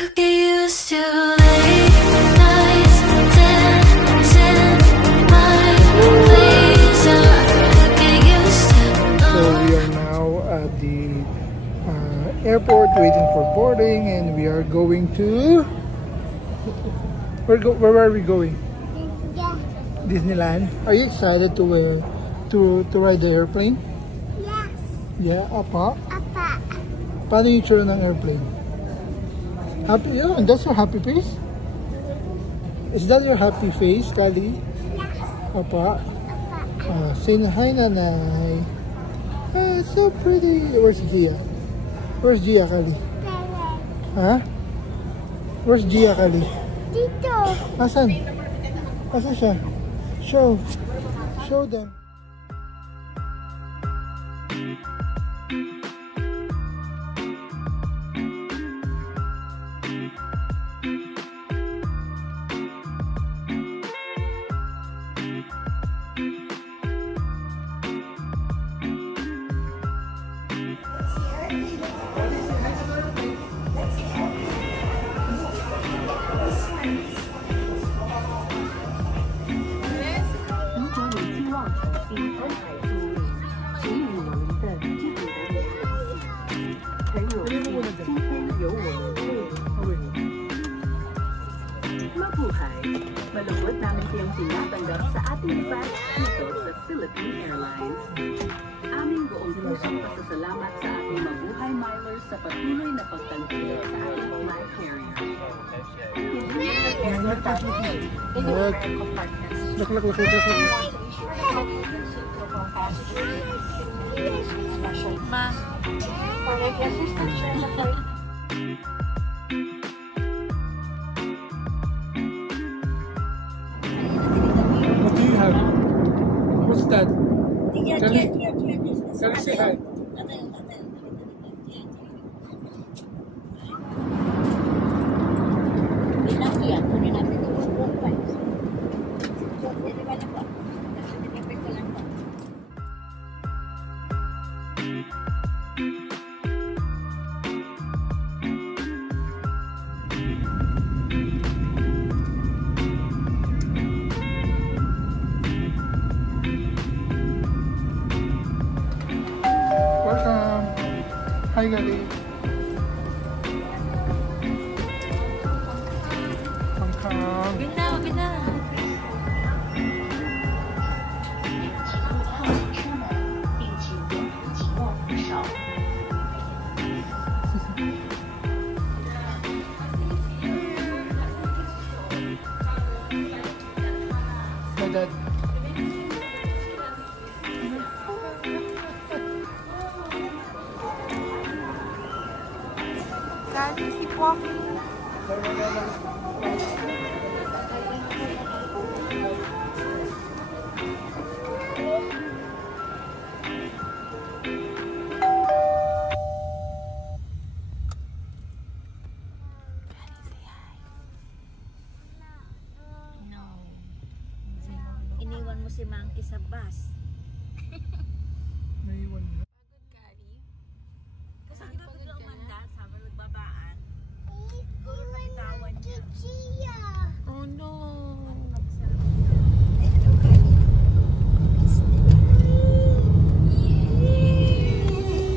could get used to late nights dancing my place. I could get used to. So we are now at the airport waiting for boarding, and we are going to where are we going? Disneyland. Are you excited to ride the airplane? Yes. Yeah, apa? Apa. Paano yung tsura ng airplane? Happy? Yeah, and that's your happy face? Is that your happy face, Kali? Yes. Apa? Apa. Say hi, Nanay. It's so pretty. Where's Gia? Where's Gia, Kali? Tele. Huh? Where's Gia, Kali? Dito. Asan? Asan siya? Show them. Malungkot namin kayong tinatanggap sa ating batch dito sa Philippine Airlines. Aming buong pusong pasasalamat sa ating mabuhay milers sa patuloy na pagtangkilik sa ating flag carrier. Ma. What do you have? What's that? Can I say hi? Welcome. Hi, Gali. Welcome. Bina. My dad. Daddy, keep walking. Iniwan mo si Monkey sa bus. Naiwan mo. Kasi di ba bigla umanda? Sabi nagbabaan. Siguro naitawan niya. Oh no.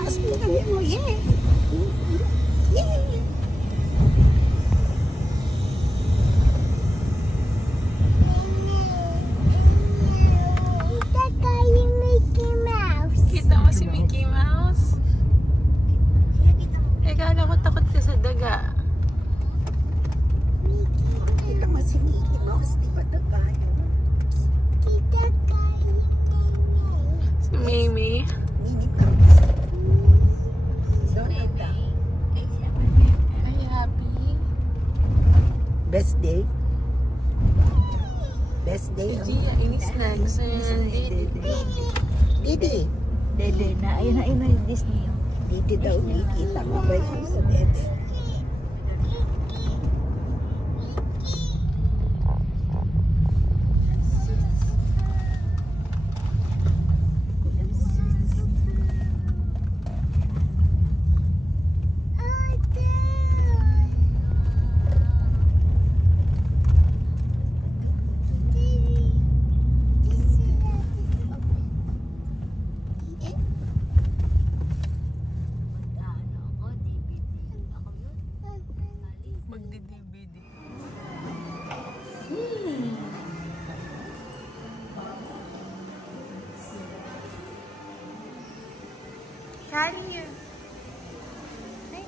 Taas mo kami mo, yeah. Kita mo si Mickey Mouse? Kala ko takot ka sa daga. Kita mo si Mickey Mouse, di ba tayo? Kita kayo. Si Mimi. Minnie Mouse. Donata. Are you happy? Best day? Best day? Gia, inis na. Gusto niya ng Didi. Didi. Dede na, ayun na yung Disney yun. Didi daw, kikita mo ba yun sa Dede?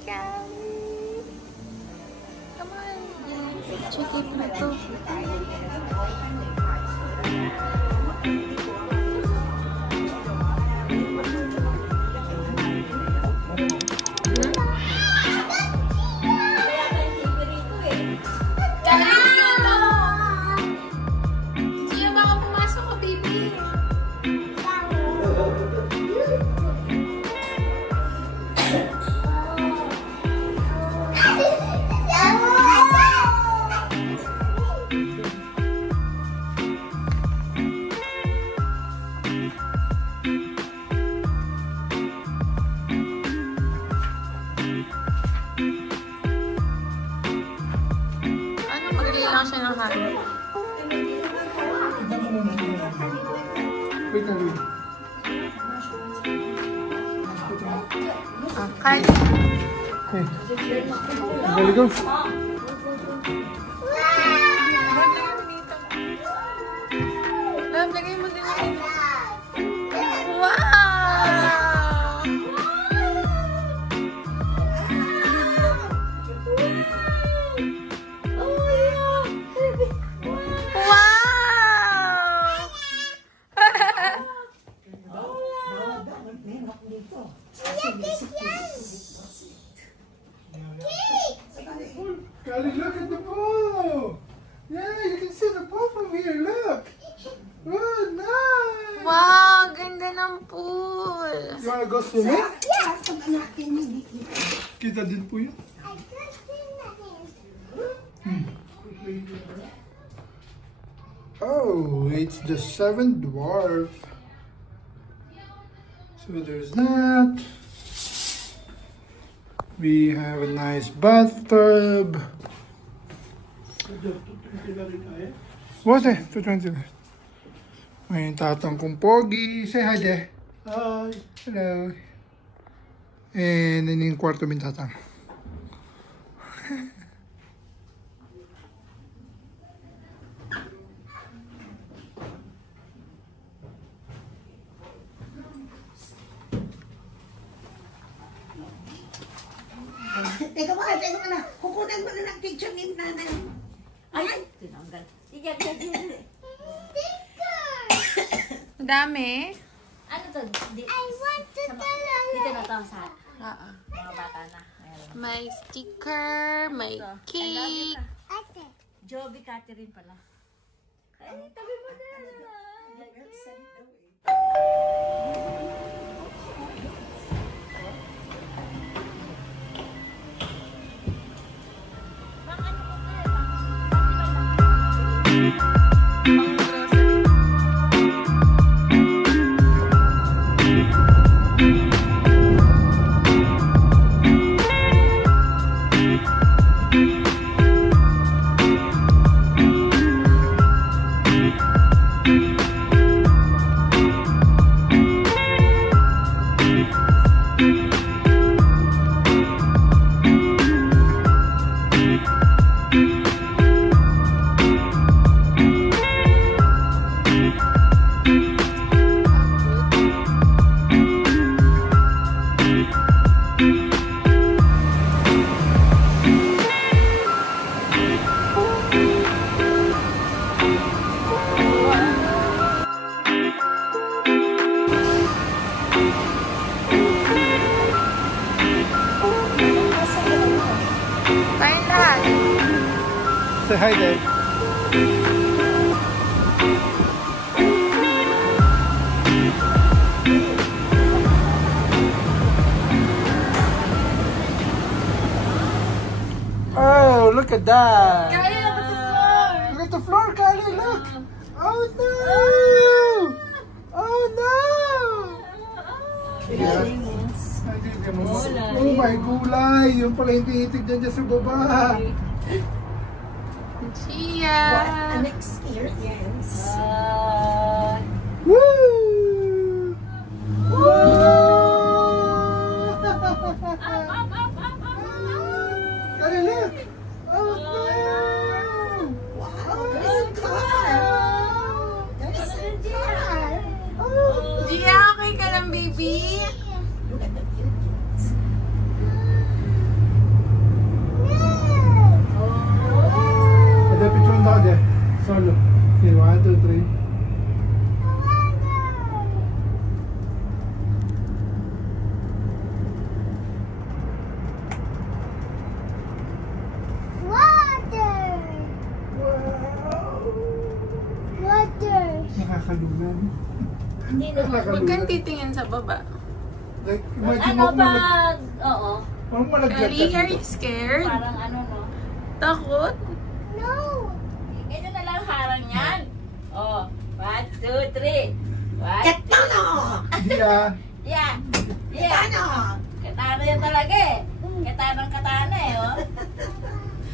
Callie. Come on. Chicken na to. Lang siya ng kain. Wait na rin. Kain. Okay. There we go. Love, lagay mo din yung wow! Callie, look at the pool! Yeah, you can see the pool from here, look! Oh, nice! Wow, ganda ng pool. You wanna go swimming? Kita din po yun. Oh, it's the seventh dwarf. So there's that. We have a nice bathtub. What? 220. May tatang kong pogi. Say hi there. Hi. Hello. And yun yung kwarto min tatang. Teka mo na. Kukunan mo na ng picture ni nanay. Ay! Tinanggal. Sticker! Dami. Ano to? I want to tell Dito na to sa Oo. mga bata na. Ayan. May sticker, may cake. Ate. Joby Catherine pala. Ay, tabi mo na. Kain lahat. Say hi there. Oh, look at that. Kaya look at the floor. Look at the floor, Callie, look. Oh, no. Oh, no. Yeah. Oh my gulay. Yung pala yung tinitignan niya sa baba. Chia. An experience. Woo! Woo! Callie, look. Oh, no. Wow, there's a car. There's a car. Oh, Gia, okay ka lang, baby? Look at the cute kids. Hindi naman. Huwag kang titingin sa baba. Like, imagine Ano mo ba? Oo. malaglag Kali, ka are you dito. scared? Parang ano, no? Takot? Ito na lang harang yan. Oh, 1, 2, 3. 1, Katano! Dia, Yeah. Yeah. Katano! Katana yan talaga eh. Katana eh, oh.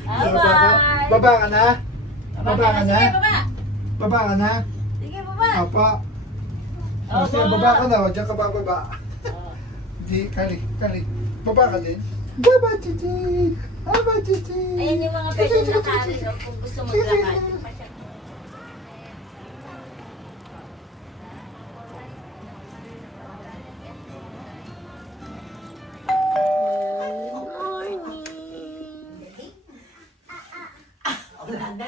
baba ka? Bye. Baba ka na? Baba ka na? Sige, baba. Baba ka na? Sige, baba. Apa? Oh, Sige, baba ka na. Diyan ka bababa. Oh. Di, kali. Baba ka din. Baba, Chichi! Baba, Chichi! Ayan yung mga pwedeng lakarin, no? Kung gusto maglakad. Orlando.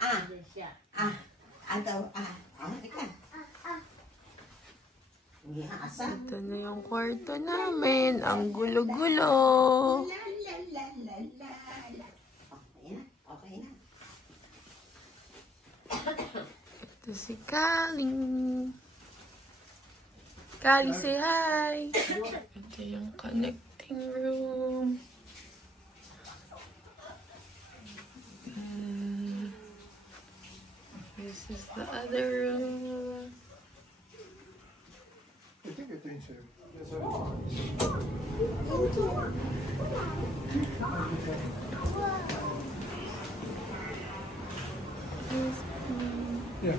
Ayan siya. Ika. Hindi asa. Ito na yung kwarto namin. Ang gulo-gulo. Okay na. Ito si Kaling. Kali, say hi. Ito yung connecting room. This is the other room. I think ito yung sa'yo. That's all. Yeah.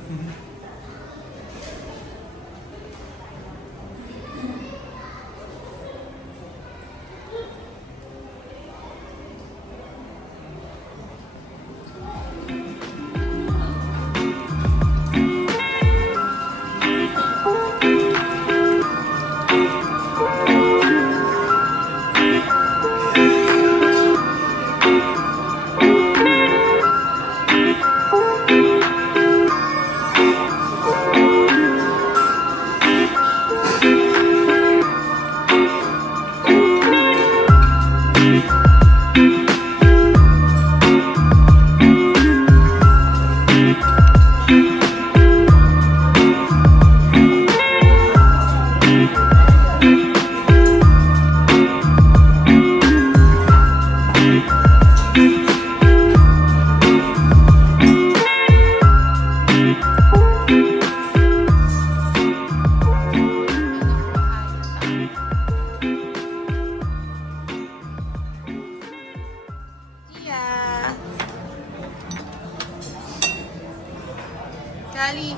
Kali,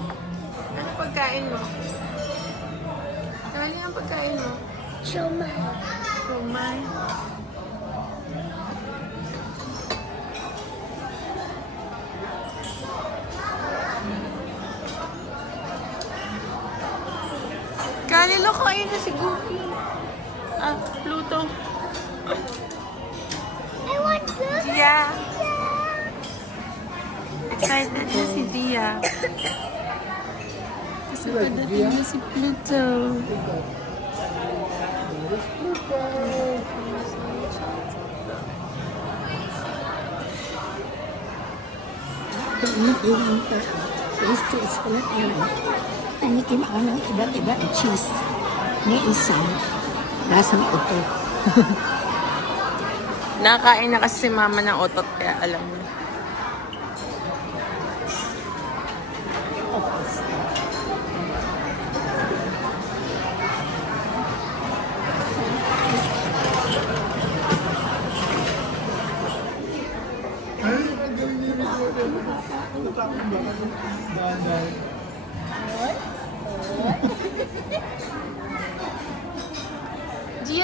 ano pagkain mo? Kali, ang pagkain mo? Siomay. Siomay. Kali, lokain na si Goofy. Ah, Pluto. I want this. Dia. Excited na si Dia. Kasi padating na si Pluto. Is ulit yun. Panikin ako ng iba't-iba cheese. May isang lasang ito. Nakain na kasi si Mama ng otot, kaya alam niya.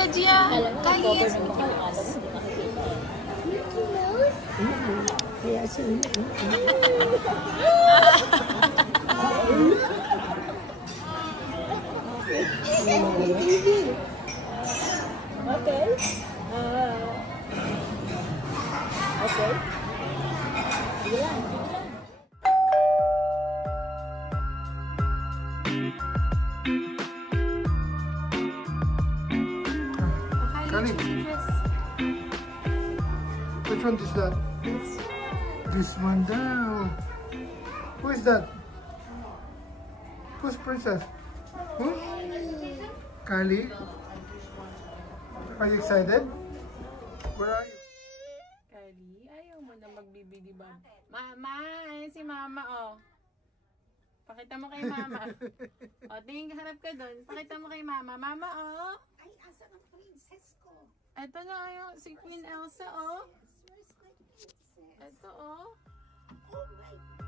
Gia, kaya yes. Mickey Mouse. Kaya siya. Okay. Okay. Sige lang. Kali, which one is that? This one daw. Who is that? Who's princess? Who? Kali? Are you excited? Where are you? Kali, ayaw mo na magbibidi ba? Mama! Ayan si Mama, oh. Pakita mo kay Mama. O, tingin harap ka doon. Pakita mo kay Mama. Mama, oh. Ay, asa ng princess ko? Ito na yung si Queen Elsa, oh. Where's my princess? Ito, oh. Oh my God.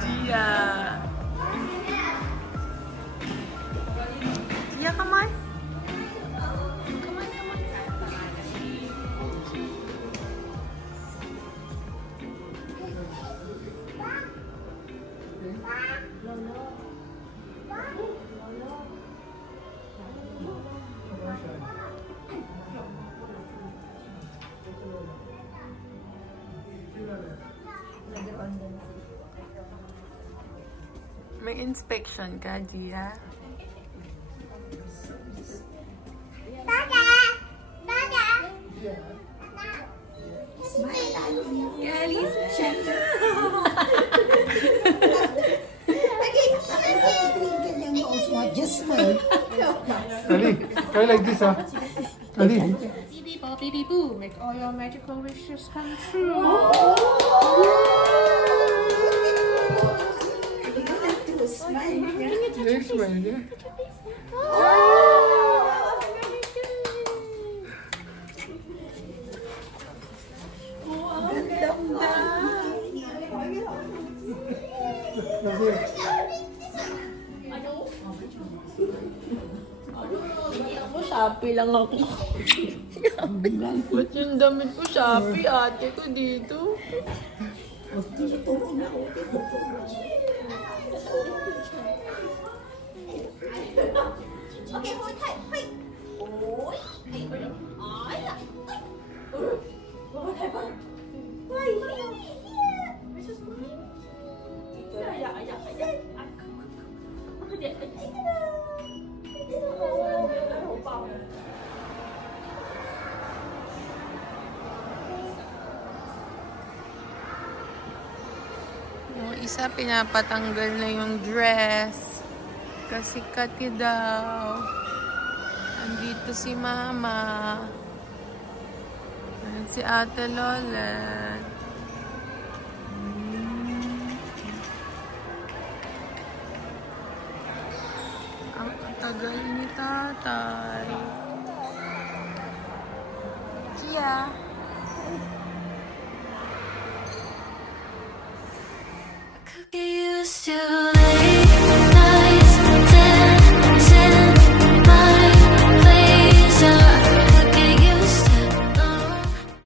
Gia. Gia, come on. Come on, come on. May inspection ka, Gia. Just smile. Kali, Kali like this, huh? Kali. Beep beep beep boo, make all your magical wishes come true. You have to smile. Next one, yeah? Ako, Shopee lang ako. Ba't yung damit ko, Shopee, ate ko dito? Okay, hold tight. Wait. Ôi. Ôi. Yung isa, pinapatanggal na yung dress. Kasi kati daw. Andito si Mama. Ayan si Ate Lolet. Ang tagal ni Tatay. Gia. Could get used to